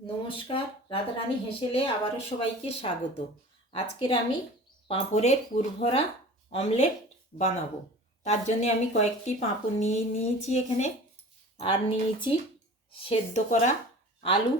নমস্কার, রাধারানী হেসেলে আবারও সবাইকে স্বাগত। আজকের আমি পাঁপড়ের পুরভরা অমলেট বানাবো। তার জন্য আমি কয়েকটি পাঁপড় নিয়ে নিয়েছি এখানে। আর নিয়েছি সেদ্ধ করা আলু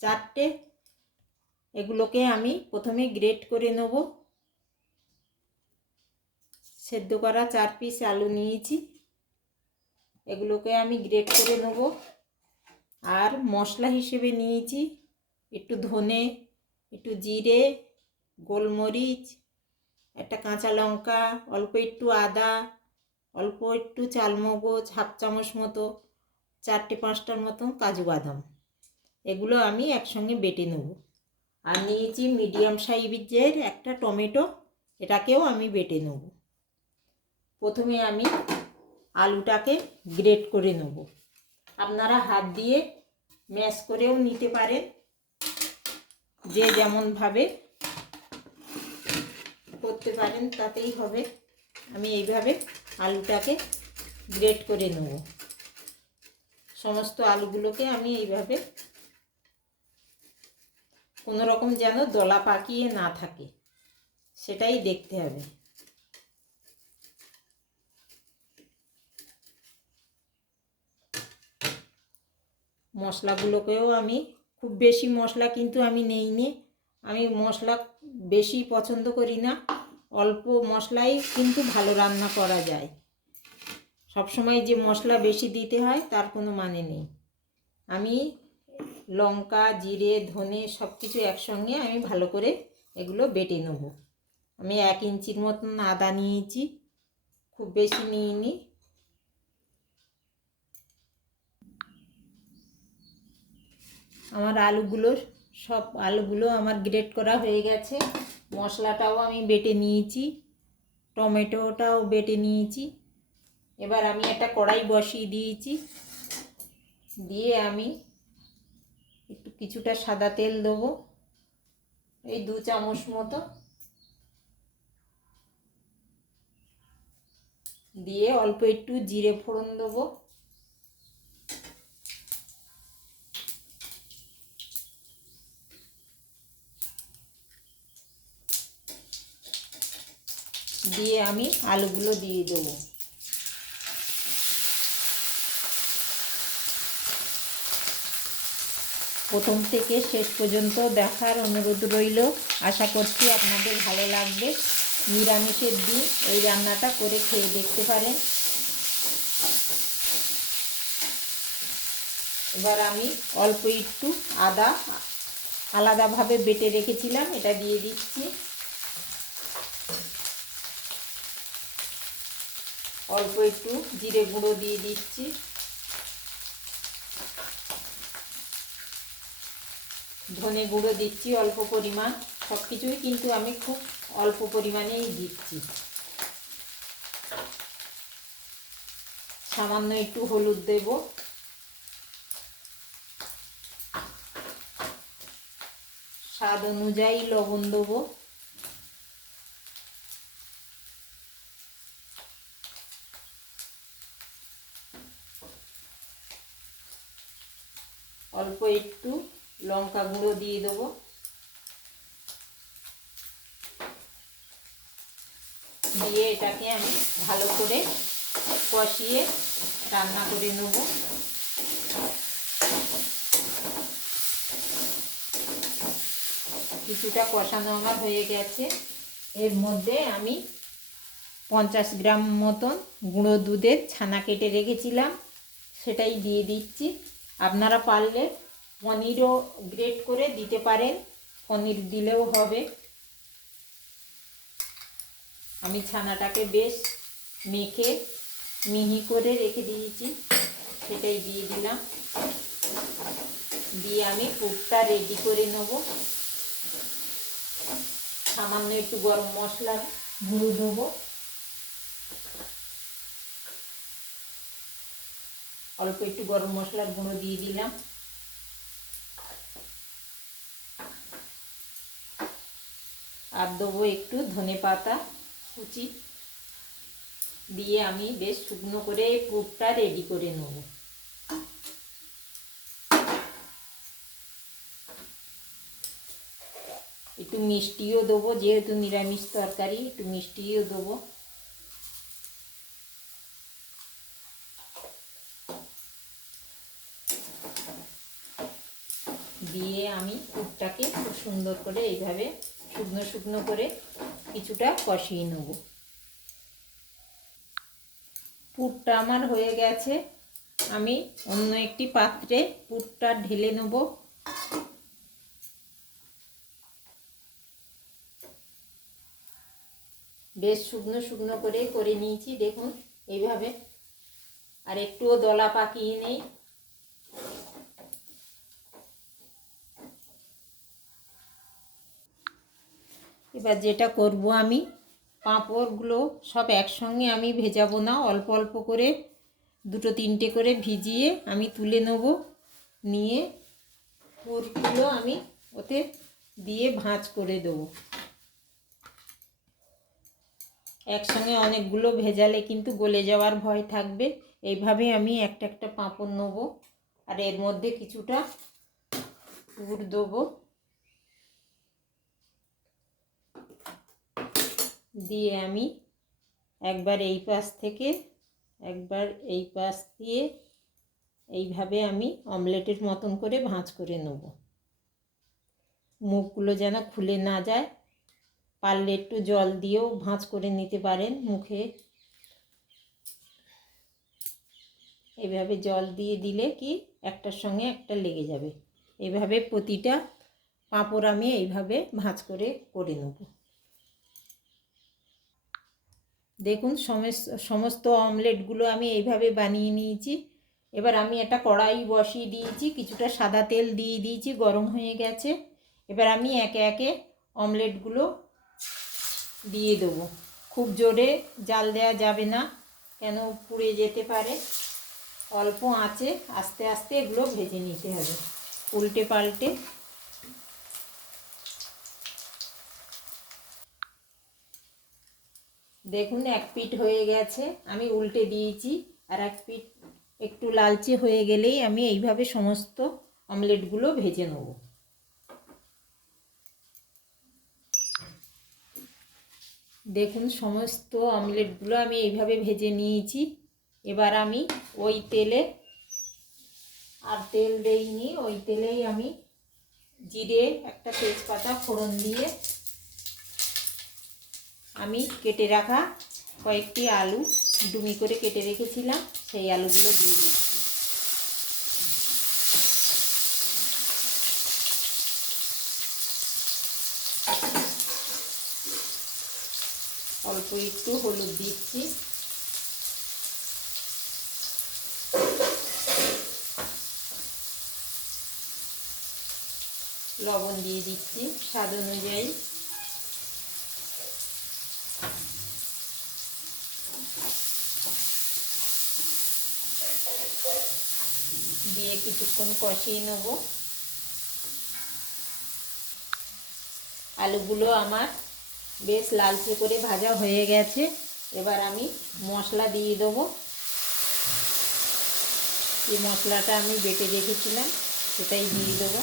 চারটে। এগুলোকে আমি প্রথমে গ্রেট করে নেব। সেদ্ধ করা চার পিস আলু নিয়েছি। এগুলোকে আমি গ্রেট করে নেব। আর মশলা হিসেবে নিয়েছি একটু ধনে, একটু জিরে, গোলমরিচ, একটা কাঁচা লঙ্কা, অল্প একটু আদা, অল্প একটু চালমগজ, হাফ চামচ মতো, চারটে পাঁচটার মতন কাজু বাদাম। এগুলো আমি একসঙ্গে বেটে নেব। আর নিয়েছি মিডিয়াম সাইজের একটা টমেটো, এটাকেও আমি বেটে নেব। প্রথমে আমি আলুটাকে গ্রেট করে নেব। আপনারা হাত দিয়ে ম্যাশ করেও নিতে পারেন। যে যেমনভাবে করতে পারেন, তাতেই হবে। আমি এইভাবে আলুটাকে গ্রেট করে নেব। সমস্ত আলুগুলোকে আমি এইভাবে কোনো রকম যেন দলা পাকিয়ে না থাকে, সেটাই দেখতে হবে। মশলাগুলোকেও আমি খুব বেশি মশলা কিন্তু আমি নেইনি। আমি মশলা বেশি পছন্দ করি না। অল্প মশলাই কিন্তু ভালো রান্না করা যায়। সবসময় যে মশলা বেশি দিতে হয় তার কোনো মানে নেই। আমি লঙ্কা, জিরে, ধনে সব কিছু একসঙ্গে আমি ভালো করে এগুলো বেটে নেব। আমি এক ইঞ্চির মতন আদা নিয়েছি। খুব বেশি নিইনি। আমার আলুগুলো সব আলুগুলো আমার গ্রেট করা হয়ে গেছে। মশলাটাও আমি বেটে নিয়েছি, টমেটোটাও বেটে নিয়েছি। এবার আমি একটা কড়াই বসিয়ে দিয়েছি। দিয়ে আমি একটু কিছুটা সাদা তেল দেবো, এই দু চামচ মতো। দিয়ে অল্প একটু জিরে ফোড়ন দেবো। দিয়ে আমি আলুগুলো দিয়ে দেবো। প্রথম থেকে শেষ পর্যন্ত দেখার অনুরোধ রইল। আশা করছি আপনাদের ভালো লাগবে। নিরামিষের দিন, এই রান্নাটা করে খেয়ে দেখতে পারেন। এবার আমি অল্প একটু আদা আলাদাভাবে বেটে রেখেছিলাম, এটা দিয়ে দিচ্ছি। অল্প একটু জিরে গুঁড়ো দিয়ে দিচ্ছি। ধনে গুঁড়ো দিচ্ছি অল্প পরিমাণ সব কিছুই কিন্তু আমি খুব অল্প পরিমাণেই দিচ্ছি। সামান্য একটু হলুদ দেব। স্বাদ অনুযায়ী লবণ দেবো অল্প একটু লঙ্কা গুঁড়ো দিয়ে দেবো। দিয়ে এটাকে আমি ভালো করে কষিয়ে রান্না করে নেব। কিছুটা কষানো আমার হয়ে গেছে। এর মধ্যে আমি পঞ্চাশ গ্রাম মতন গুঁড়ো দুধের ছানা কেটে রেখেছিলাম। সেটাই দিয়ে দিচ্ছি। আপনারা পারলে পনিরও গ্রেট করে দিতে পারেন। পনির দিলেও হবে। আমি ছানাটাকে বেশ মেখে মিহি করে রেখে দিয়েছি। সেটাই দিয়ে দিলাম। দিয়ে আমি পুরটা রেডি করে নেব। সামান্য একটু গরম মশলা গুঁড়ো দেবো। অল্প একটু গরম মশলার গুঁড়ো দিয়ে দিলাম। আর দেবো একটু ধনে পাতা, কুচি দিয়ে আমি বেশ শুকনো করে পুরটা রেডি করে নেব। একটু মিষ্টিও দেবো, যেহেতু নিরামিষ তরকারি, একটু মিষ্টিও দেবো। দিয়ে আমি পুরটাকে খুব সুন্দর করে এইভাবে শুকনো শুকনো করে কিছুটা কষিয়ে নেব। পুরটা আমার হয়ে গেছে। আমি অন্য একটি পাত্রে পুরটা ঢেলে নেব। বেশ শুকনো শুকনো করে করে নিয়েছি। দেখুন, এইভাবে। আর একটুও দলা পাকিয়ে নেই। এবার যেটা করব আমি, পাঁপড়গুলো সব একসঙ্গে আমি ভেজাবো না, অল্প অল্প করে, দুটো তিনটে করে ভিজিয়ে আমি তুলে নেব, নিয়ে পুরগুলো আমি ওতে দিয়ে ভাঁজ করে দেবো। একসঙ্গে অনেকগুলো ভেজালে কিন্তু গলে যাওয়ার ভয় থাকবে, এইভাবে আমি একটা একটা পাঁপড় নেব, আর এর মধ্যে কিছুটা পুর দেবো। দিয়ে আমি একবার এই পাশ থেকে একবার এই পাশ দিয়ে এইভাবে আমি অমলেটের মতন করে ভাঁজ করে নেব। মুখগুলো যেন খুলে না যায়। পারলে একটু জল দিয়েও ভাঁজ করে নিতে পারেন মুখে। এইভাবে জল দিয়ে দিলে কি একটার সঙ্গে একটা লেগে যাবে। এইভাবে প্রতিটা পাঁপড় আমি এইভাবে ভাঁজ করে করে নেব। দেখুন, সমস্ত অমলেটগুলো আমি এইভাবে বানিয়ে নিয়েছি। এবার আমি একটা কড়াই বসিয়ে দিয়েছি, কিছুটা সাদা তেল দিয়ে দিয়েছি, গরম হয়ে গেছে। এবার আমি একে একে অমলেটগুলো দিয়ে দেবো। খুব জোরে জাল দেওয়া যাবে না, কেন পুড়ে যেতে পারে। অল্প আঁচে আস্তে আস্তে এগুলো ভেজে নিতে হবে, উল্টে পাল্টে। দেখুন, এক পিঠ হয়ে গেছে, আমি উল্টে দিয়েছি, আর এক পিঠ একটু লালচে হয়ে গেলেই আমি এইভাবে সমস্ত অমলেটগুলো ভেজে নেব। দেখুন, সমস্ত অমলেটগুলো আমি এইভাবে ভেজে নিয়েছি। এবার আমি ওই তেলে, আর তেল দেইনি, ওই তেলেই আমি জিরে, একটা তেজপাতা ফোড়ন দিয়ে আমি কেটে রাখা কয়েকটি আলু ডুমি করে কেটে রেখেছিলাম, সেই আলুগুলো দিয়ে দিচ্ছি। অল্প একটু হলুদ দিচ্ছি। লবণ দিয়ে দিচ্ছি, স্বাদ অনুযায়ী। দিয়ে কিছুক্ষণ কষিয়ে নেব। আলুগুলো আমার বেশ লালচে করে ভাজা হয়ে গেছে। এবার আমি মশলা দিয়ে দেবো। এই মশলাটা আমি বেটে রেখেছিলাম, সেটাই দিয়ে দেবো।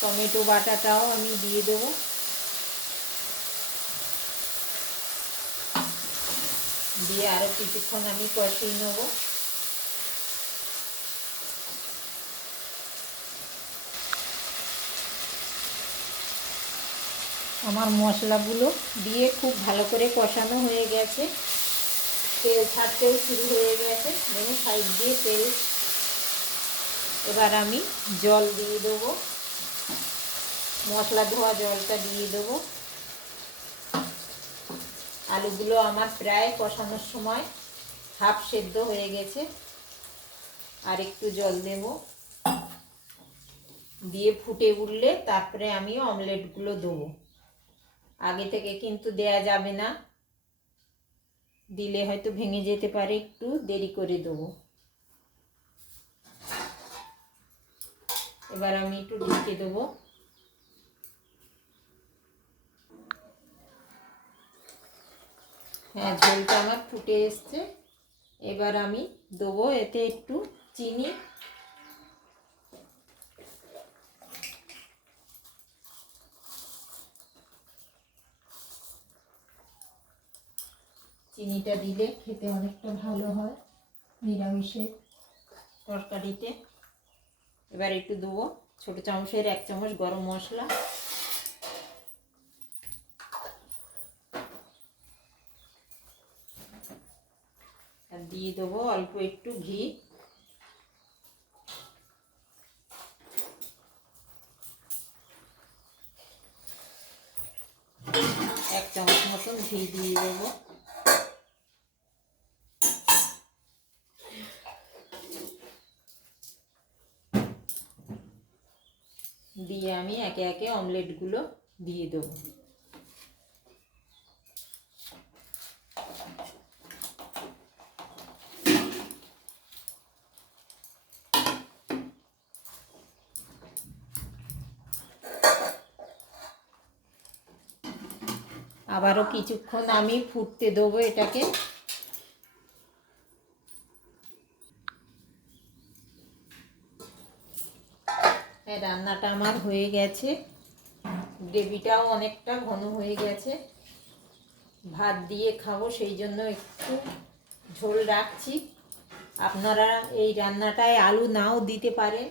টমেটো বাটাটাও আমি দিয়ে দেবো। দিয়ে আরও কিছুক্ষণ আমি কষিয়ে নেব। আমার মশলাগুলো দিয়ে খুব ভালো করে কষানো হয়ে গেছে। তেল ছাড়তেও শুরু হয়ে গেছে। দেখুন সাইড দিয়ে তেল। এবার আমি জল দিয়ে দেবো। মশলা ধোয়া জলটা দিয়ে দেবো। আলুগুলো আমার প্রায় কষানোর সময় হাফ সেদ্ধ হয়ে গেছে। আর একটু জল দেব। দিয়ে ফুটে উঠলে তারপরে আমি অমলেটগুলো দেবো। আগে থেকে কিন্তু দেয়া যাবে না। দিলে হয়তো ভেঙে যেতে পারে, একটু দেরি করে দেবো। এবার আমি একটু ঢেকে দেবো। হ্যাঁ ঝোলটা আমার ফুটে এসছে। এবার আমি দেবো এতে একটু চিনি। চিনিটা দিলে খেতে অনেকটা ভালো হয় নিরামিষের তরকারিতে। এবার একটু দেবো ছোটো চামচের এক চামচ গরম মশলা আর দিয়ে দেবো অল্প একটু ঘি। এক চামচ মতন ঘি দিয়ে দেবো। দিয়ে আমি একে একে অমলেটগুলো দিয়ে দেবো। আবারও কিছুক্ষণ আমি ফুটতে দেবো এটাকে। হ্যাঁ রান্নাটা আমার হয়ে গেছে। গ্রেভিটাও অনেকটা ঘন হয়ে গেছে। ভাত দিয়ে খাব, সেই জন্য একটু ঝোল রাখছি। আপনারা এই রান্নাটায় আলু নাও দিতে পারেন।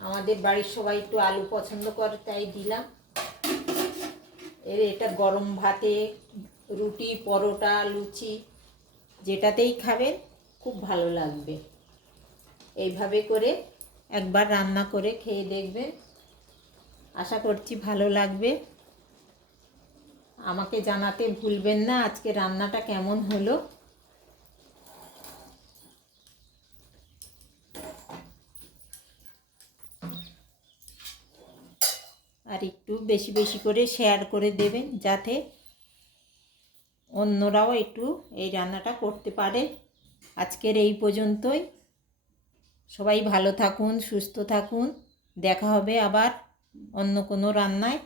আমাদের বাড়ির সবাই একটু আলু পছন্দ করে, তাই দিলাম। এর এটা গরম ভাতে, রুটি, পরোটা, লুচি, যেটাতেই খাবেন, খুব ভালো লাগবে। এইভাবে করে একবার রান্না করে খেয়ে দেখবেন। আশা করছি ভালো লাগবে। আমাকে জানাতে ভুলবেন না, আজকে রান্নাটা কেমন হলো। আর একটু বেশি বেশি করে শেয়ার করে দেবেন যাতে অন্যরাও একটু এই রান্নাটা করতে পারে। আজকের এই পর্যন্তই। সবাই ভালো থাকুন, সুস্থ থাকুন। দেখা হবে আবার অন্য কোনো রান্নায়।